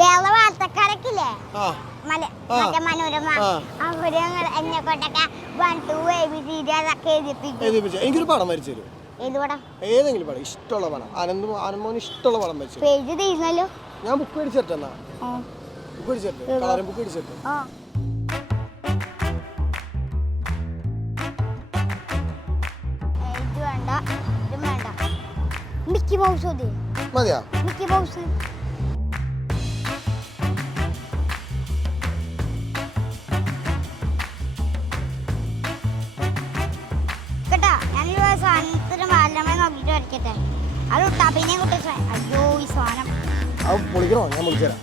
വേറെ വാർത്തക്കാരൊക്കില്ലേ. മനോരമ. അവർ എന്നെ കൊണ്ടൊക്കെ one two A B C D അതൊക്കെ എഴുതിപ്പിക്കും. എനിക്കൊരു പടം വരച്ചു തരും ഏതെങ്കിലും പടം. ഇഷ്ടമുള്ള പടം. അനന്ത് ആനന്ദമോഹൻ ഇഷ്ടമുള്ള പടം വരച്ചു പേജ് തീരുന്നല്ലോ ഞാൻ ബുക്ക് മേടിച്ചിട്ടെന്നാ ആ. ബുക്ക് മേടിച്ചിട്ട്? കളറും ബുക്ക് മേടിച്ചിട്ട്. മിക്കി മൗസ് മതിയാ? Mickey Mouse. ഞാനൊരു സാധനത്തിന് ബാലരമ നോക്കിയിട്ട് വരയ്ക്കട്ടെ. അത് ഇട്ടാ പിന്നെ കുട്ടി അയ്യോ ഈ സാധനം. അത് പൊളിക്കണോ? ഞാൻ പൊളിച്ചുതരാം.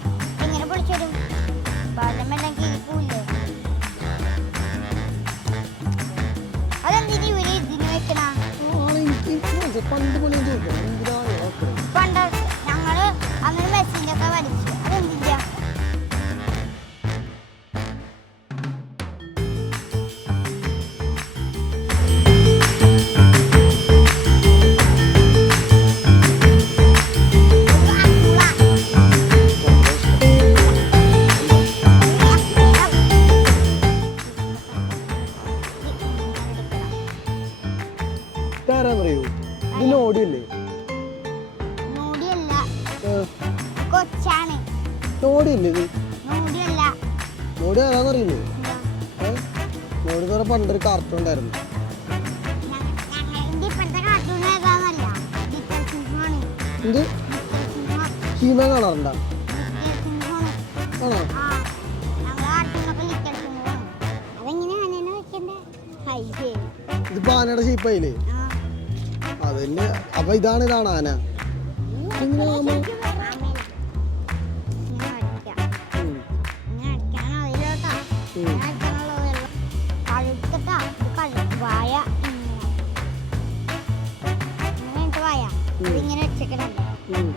എങ്ങനെ പൊളിച്ചു വരും ബാലരമ അല്ലെങ്കിൽ ഇരിക്കൂലേ അതെന്തിനു ഇവർ ഇതിന് വെക്കണ? പണ്ട് പൊളിയും ചോദിക്കണം ഇത്? നോടിയല്ല. ആരാന്നറിയില്ലേ ഓടി എന്ന് പറഞ്ഞാൽ പണ്ടൊരു കാർട്ടൂൺ ഉണ്ടായിരുന്നു. എന്ത്? ഹീമ കാണാറുണ്ടോ? ആണോ. ഇതിപ്പോ ആനയുടെ ഷീപ്പായില്ലേ അതന്നെ. അപ്പൊ ഇതാണ് ഇതാണ് ആന. എങ്ങനെ ഉം.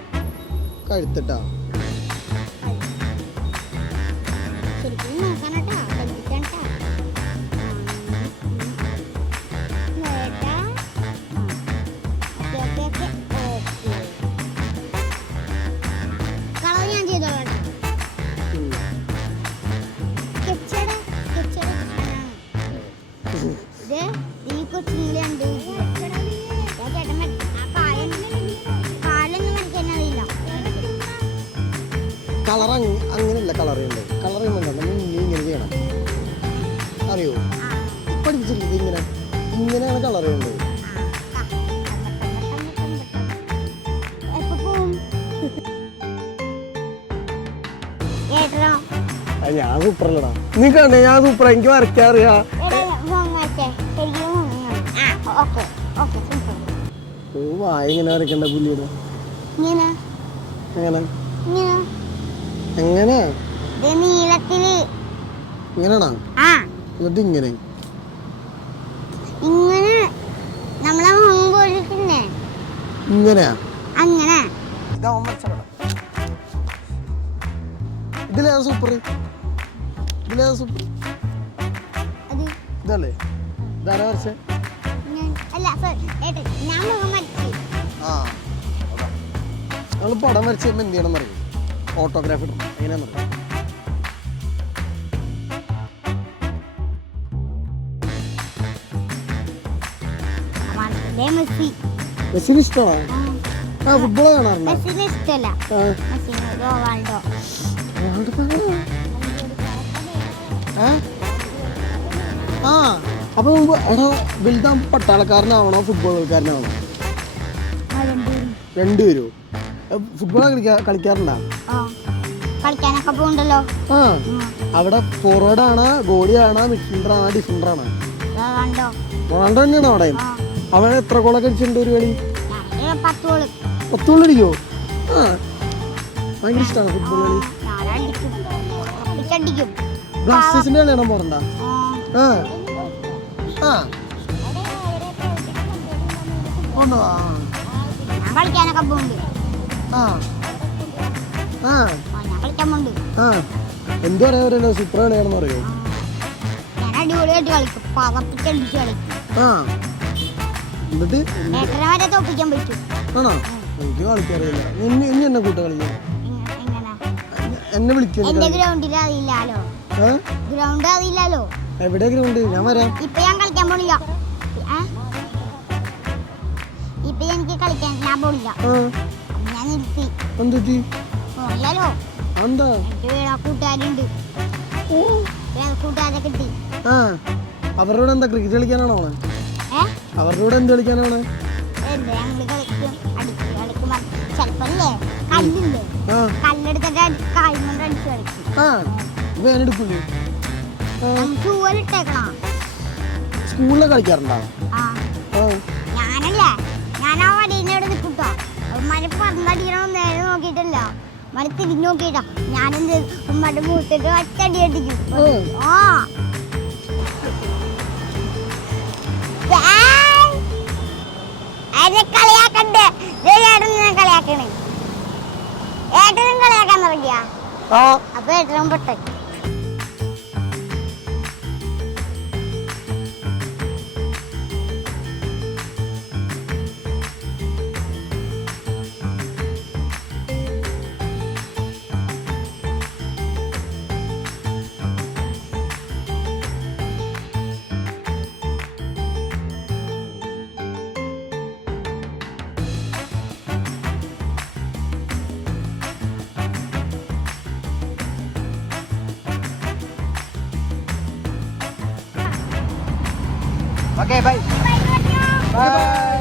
കഴുത്തിട്ടാ. കളർ അങ്ങനെയല്ല കളർ ഉണ്ട് കളർ ചെയ്യുന്നുണ്ടോ? നീ ഇങ്ങനെ ചെയ്യണം. അറിയോ? പഠിപ്പിച്ചില്ല ഇങ്ങനെ? ഇങ്ങനെയാണ് കളർ ചെയ്യുന്നത് ഞാൻ സൂപ്പറല്ലടാ. നീ കണ്ടേ ഞാൻ സൂപ്പർ എനിക്ക് വരയ്ക്കാൻ അറിയാ. വായ ഇങ്ങനെ വരയ്ക്കണ്ട പുല്ലിയുടെ എങ്ങനെ? എങ്ങനെ? നീളത്തിൽ ഇങ്ങനെയാണോ? ആ. എന്നിട്ട് ഇങ്ങനെ. ഇങ്ങനെ നമ്മളെ ഇങ്ങനെയാ? അങ്ങനെ. ഇതിലേതാ സൂപ്പർ ഇതിലേതാ സൂപ്പർ ഇതല്ലേ? ഇതാരാ വരച്ചേ? ഞാൻ. അല്ല സോറി ഏട്ടൻ ഞാൻ മുഖം വരച്ചു. ആ. നമ്മൾ പടം വരച്ച് കഴിയുമ്പോൾ എന്ത് ചെയ്യണം എന്നറിയും ഓട്ടോഗ്രാഫ് എങ്ങനെയാണെന്നറിയാം അവന്റെ മെസ്സി. മെസ്സിന് ഇഷ്ടമാണോ? ആ, ഫുട്ബോൾ കാണാറുണ്ടോ? റൊണാൾഡോ? ആ അപ്പൊ എടാ വലുതാൻ പട്ടാളക്കാരനാവണോ ഫുട്ബോൾ കളിക്കാരനാവണോ രണ്ടുപേരും. ഫുട്ബോൾ കളിക്കാ കളിക്കാറുണ്ടോ? കളിക്കാനൊക്കെ പോകണ്ടല്ലോ ആ അവിടെ ഫോർവേഡ് ആണ് ഗോളിയാണ് മിഡ്ഫീൽഡർ ആണ് ഡിഫൻഡർ ആണ് റൊണാൾഡോ തന്നെയാണ് അവിടെ? അവിടെ അവൻ എത്ര ഗോളൊക്കെ അടിച്ചിട്ടുണ്ട് ഒരു കളി? പത്ത് ഗോൾ. ഗോൾ അടിക്കോ ആ ഭയങ്കര ഇഷ്ടമാണ് ഫുട്ബോൾ കളി. ബ്ലാസ്റ്റേഴ്സിന്റെ കളിയാണോ പോറണ്ട ആ. ആ. ആ. ആ. ആ എന്തു പറയാ പറയുന്നത് സൂപ്പർ കളിയാണെന്ന് ഞാൻ അടിപൊളിയായിട്ട് കളിക്കും. പതപ്പിച്ചടിച്ച് കളിക്കും. ആ എന്നിട്ട്? ഏട്ടനെ വരെ തോപ്പിക്കാൻ പറ്റും. ആണോ? എനിക്ക് കളിക്കാറില്ല ഇനി ഇനി എന്നെ കൂട്ട കളിക്കാൻ എന്നെ വിളിക്കുന്നു എന്റെ ഗ്രൗണ്ടിൽ അറിയില്ലാലോ? ഗ്രൗണ്ട് അറിയില്ലാലോ? എവിടെ ഗ്രൗണ്ട്? ഞാൻ വരാം. ഇപ്പൊ ഞാൻ കളിക്കാൻ പോണില്ല? ഇപ്പൊ എനിക്ക് കളിക്കാൻ ഞാൻ പോണില്ല. ഞാൻ നിർത്തി. എന്തെത്തി പോണില്ലല്ലോ. എന്താ എനിക്ക് വേറെ കൂട്ടുകാരുണ്ട് വേറെ കൂട്ടുകാരെ കിട്ടി. ആ. അവരുടെ എന്താ ക്രിക്കറ്റ് കളിക്കാനാണോ അവരുടെ കൂടെ എന്ത് കളിക്കാനാണ്? സ്കൂളിലെ കളിക്കാറുണ്ടോ? ഞാനല്ലേ? ഞാൻ ആ വടീനോട് നിൽക്കൂട്ടോ ഉമ്മാരെ പന്തടിക്കണം നേരെ നോക്കിയിട്ടില്ല. ഉമ്മാരെ തിരിഞ്ഞു നോക്കിയിട്ടോ. ഞാനെന്ത് ഉമ്മാരുടെ മൂത്തിട്ട് ഒറ്റടി അടിക്കും. ആ! എന്നെ കളിയാക്കണ്ട്. കളിയാക്കണേ. ഏട്ടനും കളിയാക്കാൻ തുടങ്ങിയ? അപ്പൊ ഏട്ടനും പൊട്ടൻ ഓക്കെ ബൈ ബൈ